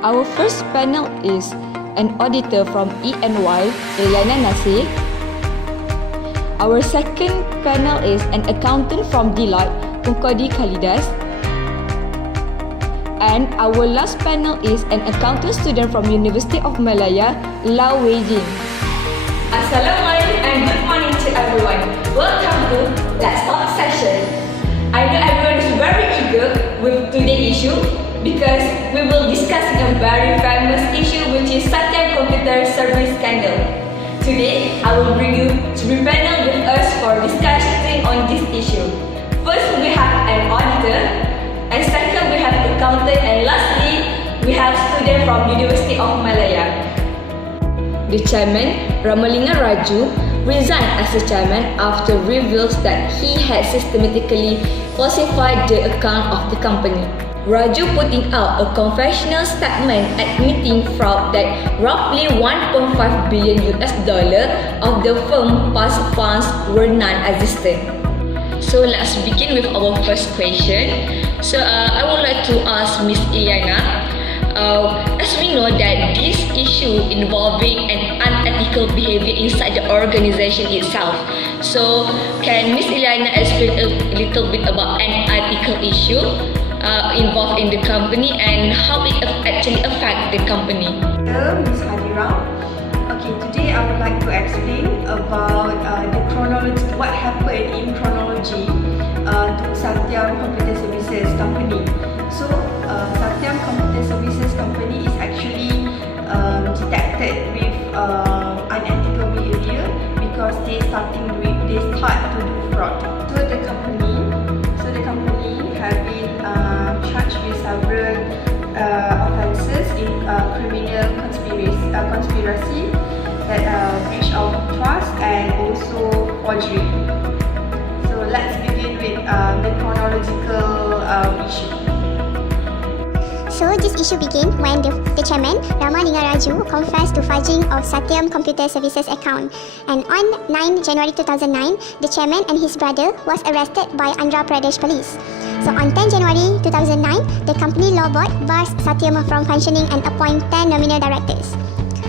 Our first panel is an auditor from EY, Ilyana Nasir. Our second panel is an accountant from Deloitte, Pungkodi Khalidas. And our last panel is an accounting student from University of Malaya, Lau Weijing. Assalamualaikum and good morning to everyone. Welcome to Let's Talk session. I know everyone is very eager with today's issue because we will discuss a very famous issue which is Satyam Computer Service Scandal. Today, I will bring you three panel with us for discussing on this issue. First, we have an auditor, and second, we have accountant, and lastly, we have student from University of Malaya. The chairman, Ramalinga Raju, resigned as the chairman after reveals that he had systematically falsified the account of the company. Raju putting out a confessional statement admitting fraud that roughly 1.5 billion US dollar of the firm past funds were non-existent. So let's begin with our first question. I would like to ask Miss Ilyana, as we know that this issue involving an unethical behavior inside the organization itself. So can Miss Ilyana explain a little bit about an ethical issue involved in the company and how it actually affects the company? Hello, Ms. Hadira. Okay, today I would like to explain about the chronology, what happened in chronology to Satyam Computer Services Company. So, Satyam Computer Services Company is actually detected with unethical behavior because they start to do fraud to the company. So the company have been charged with several offences in criminal conspiracy, that breach of trust and also forgery. So let's begin with the chronological issue. So this issue began when the chairman, Ramalinga Raju, confessed to fudging of Satyam Computer Services account. And on 9 January 2009, the chairman and his brother was arrested by Andhra Pradesh Police. So on 10 January 2009, the company law board bars Satyam from functioning and appoint 10 nominal directors.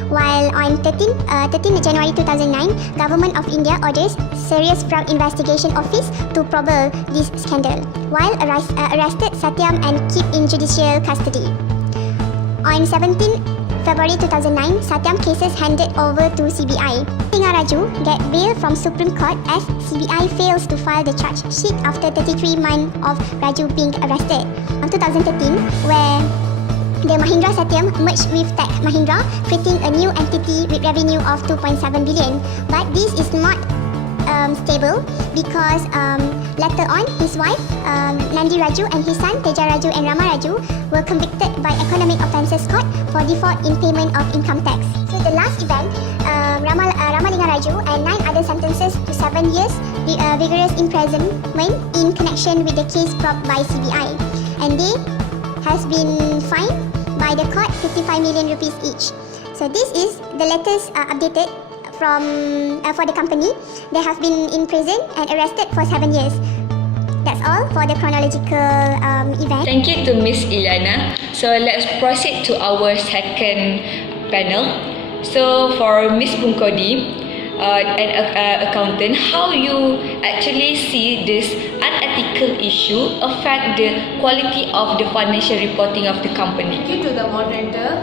While on 13 January 2009, Government of India orders Serious Fraud Investigation Office to probe this scandal, while arrested Satyam and keep in judicial custody. On 17 February 2009, Satyam cases handed over to CBI. Raju get bail from Supreme Court as CBI fails to file the charge sheet after 33 months of Raju being arrested. On 2013, where the Mahindra Satyam merged with Tech Mahindra, creating a new entity with revenue of 2.7 billion. But this is not stable because later on, his wife, Nandi Raju, and his son, Teja Raju and Rama Raju, were convicted by Economic Offences Court for default in payment of income tax. So the last event, Ramalinga Raju and 9 other sentences to 7 years vigorous imprisonment in connection with the case brought by CBI. And they has been fined by the court 55 million rupees each. So this is the latest updated from for the company. They have been in prison and arrested for 7 years. That's all for the chronological event. Thank you to Miss Ilyana. So let's proceed to our second panel. So for Miss Pungkodi, an accountant, how you actually see this unethical issue affect the quality of the financial reporting of the company? Thank you to the moderator.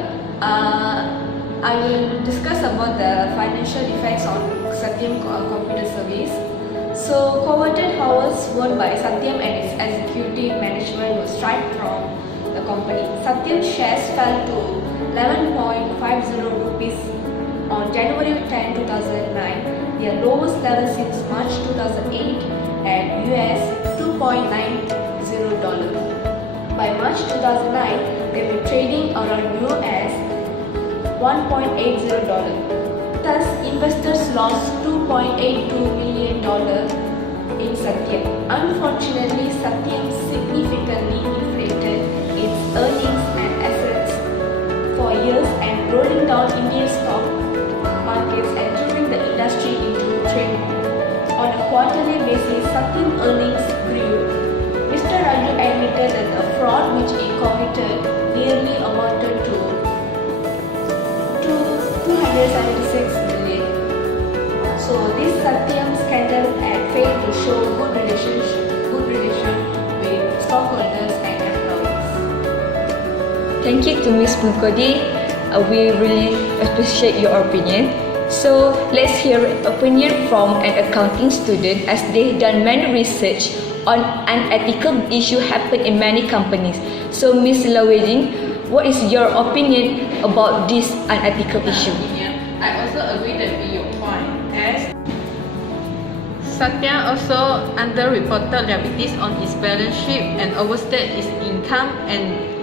I will discuss about the financial effects on Satyam Computer Service. So, coveted hours won by Satyam and its executive management were stripped from the company. Satyam shares fell to 11.50 rupees on January 10, 2009, their lowest level since March 2008 at $2.90. By March 2009, they were trading around $1.80. Thus, investors lost $2.82 million in Satyam. Unfortunately, Satyam significantly inflated its earnings and assets for years and rolling down Indian stock markets and throwing the industry into trade. On a quarterly basis, Satyam earnings grew. Mr. Raju admitted that the fraud which he committed nearly amounted to thank you to Ms. Mukodi. We really appreciate your opinion. So let's hear opinion from an accounting student as they've done many research on unethical issue happen in many companies. So Ms. Lawedin, what is your opinion about this unethical issue? I also agree that with your point, as Satyam also underreported liabilities on his balance sheet and overstated his income and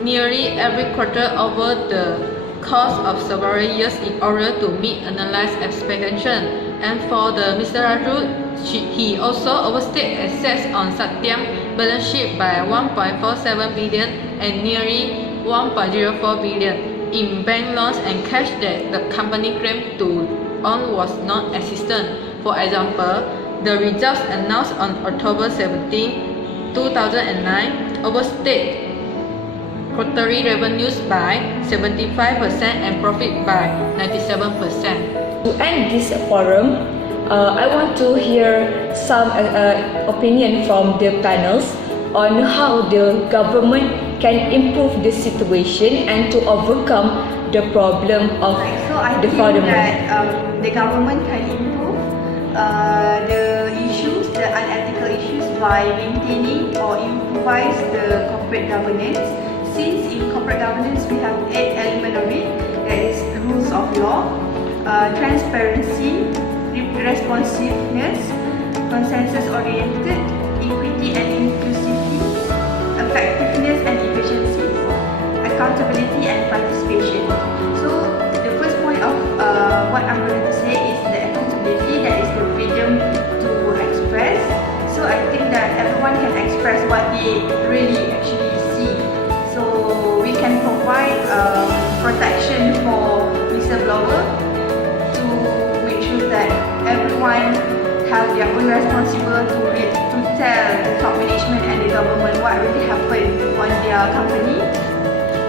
nearly every quarter over the course of several years in order to meet analyzed expectation. And for the Mr. Raju, he also overstated assets on Satyam balance sheet by 1.47 billion and nearly 1.04 billion in bank loans and cash that the company claimed to own was not existent. For example, the results announced on October 17, 2009 overstated quarterly revenues by 75% and profit by 97%. To end this forum, I want to hear some opinion from the panels on how the government can improve the situation and to overcome the problem of So I the think fraudulent. that the government can improve the issues, the unethical issues by maintaining or improvise the corporate governance. Since in corporate governance we have 8 elements of it, that is rules of law, transparency, responsiveness, consensus oriented, equity and inclusivity, effectiveness and efficiency, accountability and participation. So the first point of what I'm going to say is the accountability, that is the freedom to express. So I think that everyone can express what they really actually see. So we can provide protection for whistleblower to make sure that everyone have their own responsibility to tell the top management and the government what really happened on their company.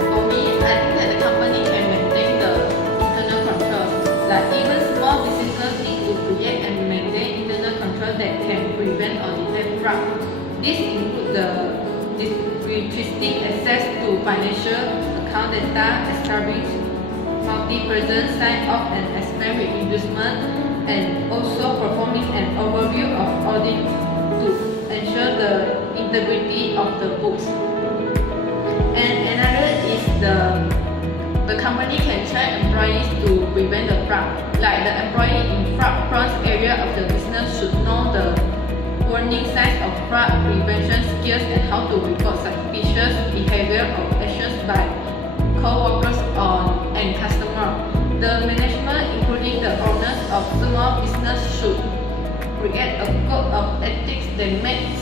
For me, I think that the company can maintain the internal control. Like even small businesses need to create and maintain internal control that can prevent or detect fraud. This includes the restricting access to financial account data, establish multi-present sign-off and expense reimbursement, and also performing an overview of audit to ensure the integrity of the books. And another is the company can train employees to prevent the fraud. Like the employee in fraud-prone area of the business should know the warning signs of fraud prevention skills and how to report suspicious behavior or actions by co-workers and customers. The management, including the owners of small business, should create a code of ethics that makes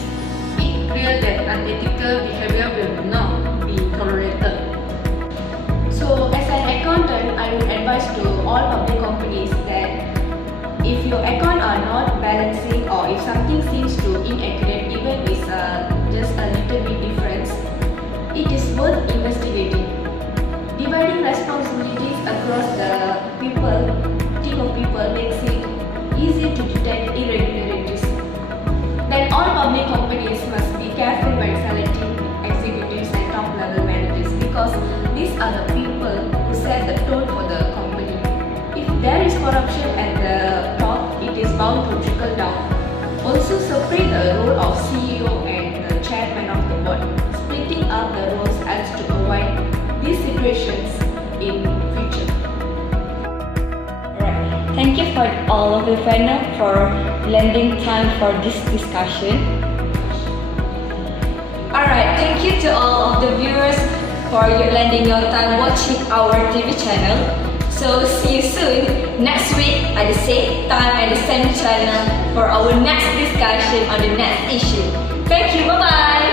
it clear that unethical behavior will not be tolerated. So as an accountant, I would advise to all public companies that if your account are not balancing or if something seems to inaccurate, even if it's just a little bit difference, it is worth investigating. Dividing responsibilities across the team of people makes it easy to detect irregularities. Then all public companies must be careful when selecting executives and top level managers because these are the people who set the tone for the company. If there is corruption at the top, it is bound to trickle down. Also separate the role of CEO and the chairman of the board. Splitting up the roles helps to avoid these situations in future. Alright, thank you for all of the panel for lending time for this discussion. Alright, thank you to all of the viewers for lending your time watching our TV channel. So see you soon next week at the same time and the same channel for our next discussion on the next issue. Thank you, bye bye.